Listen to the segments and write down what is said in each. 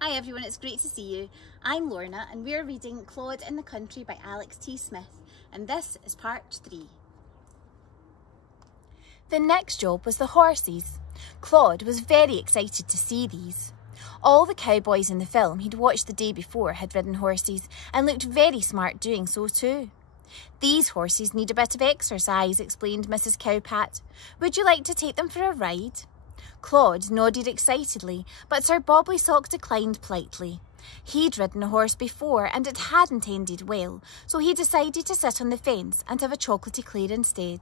Hi everyone, it's great to see you. I'm Lorna and we're reading Claude in the Country by Alex T. Smith, and this is part 3. The next job was the horses. Claude was very excited to see these. All the cowboys in the film he'd watched the day before had ridden horses and looked very smart doing so too. These horses need a bit of exercise, explained Mrs. Cowpat. Would you like to take them for a ride? Claude nodded excitedly, but Sir Bobblysock declined politely. He'd ridden a horse before and it hadn't ended well, so he decided to sit on the fence and have a chocolate eclair instead.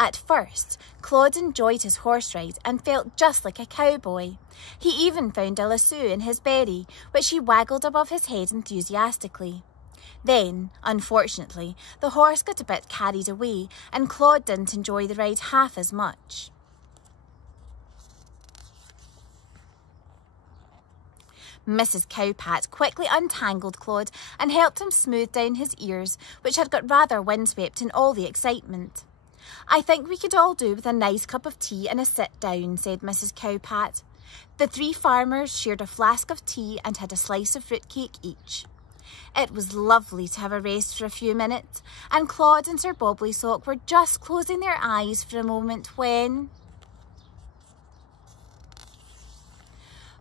At first, Claude enjoyed his horse ride and felt just like a cowboy. He even found a lasso in his berry, which he waggled above his head enthusiastically. Then, unfortunately, the horse got a bit carried away and Claude didn't enjoy the ride half as much. Mrs. Cowpat quickly untangled Claude and helped him smooth down his ears, which had got rather windswept in all the excitement. "I think we could all do with a nice cup of tea and a sit-down," said Mrs. Cowpat. The 3 farmers shared a flask of tea and had a slice of fruitcake each. It was lovely to have a rest for a few minutes, and Claude and Sir Bobblysock were just closing their eyes for a moment when...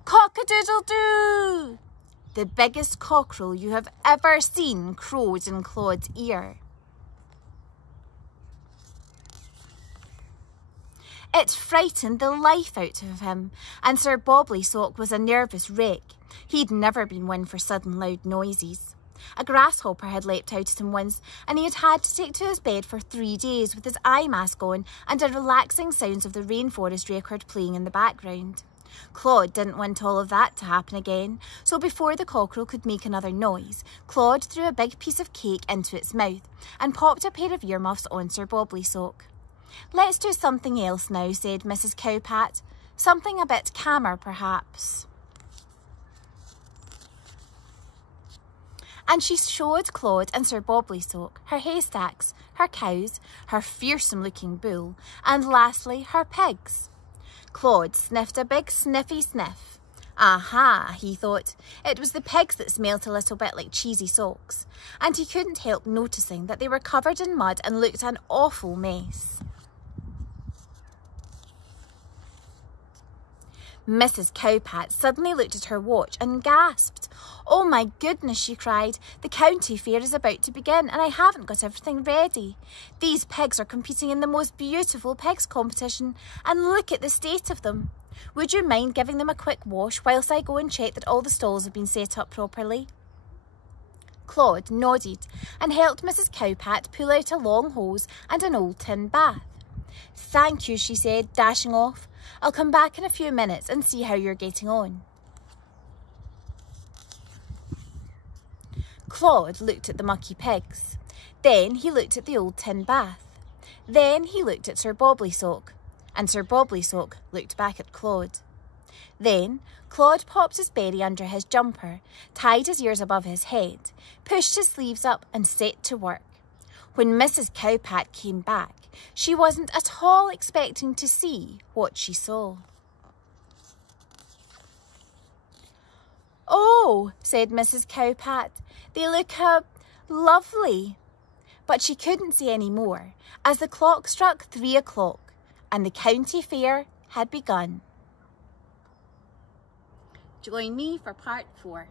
Cock-a-doodle-doo! The biggest cockerel you have ever seen crowed in Claude's ear. It frightened the life out of him, and Sir Bobblysock was a nervous wreck. He'd never been one for sudden loud noises. A grasshopper had leapt out at him once, and he had had to take to his bed for 3 days with his eye mask on and the relaxing sounds of the rainforest record playing in the background. Claude didn't want all of that to happen again, so before the cockerel could make another noise, Claude threw a big piece of cake into its mouth and popped a pair of earmuffs on Sir Bobblysock. "Let's do something else now," said Mrs. Cowpat. "Something a bit calmer, perhaps." And she showed Claude and Sir Bobblysock her haystacks, her cows, her fearsome-looking bull, and lastly, her pigs. Claude sniffed a big sniffy sniff. Aha, he thought, it was the pigs that smelt a little bit like cheesy socks, and he couldn't help noticing that they were covered in mud and looked an awful mess. Mrs. Cowpat suddenly looked at her watch and gasped. "Oh my goodness," she cried, "the county fair is about to begin and I haven't got everything ready. These pigs are competing in the most beautiful pigs competition, and look at the state of them. Would you mind giving them a quick wash whilst I go and check that all the stalls have been set up properly?" Claude nodded and helped Mrs. Cowpat pull out a long hose and an old tin bath. "Thank you," she said, dashing off. "I'll come back in a few minutes and see how you're getting on." Claude looked at the mucky pigs. Then he looked at the old tin bath. Then he looked at Sir Bobblysock. And Sir Bobblysock looked back at Claude. Then Claude popped his berry under his jumper, tied his ears above his head, pushed his sleeves up and set to work. When Mrs. Cowpat came back, she wasn't at all expecting to see what she saw. "Oh," said Mrs. Cowpat, "they look lovely." But she couldn't say any more, as the clock struck 3 o'clock and the county fair had begun. Join me for part 4.